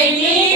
Bye.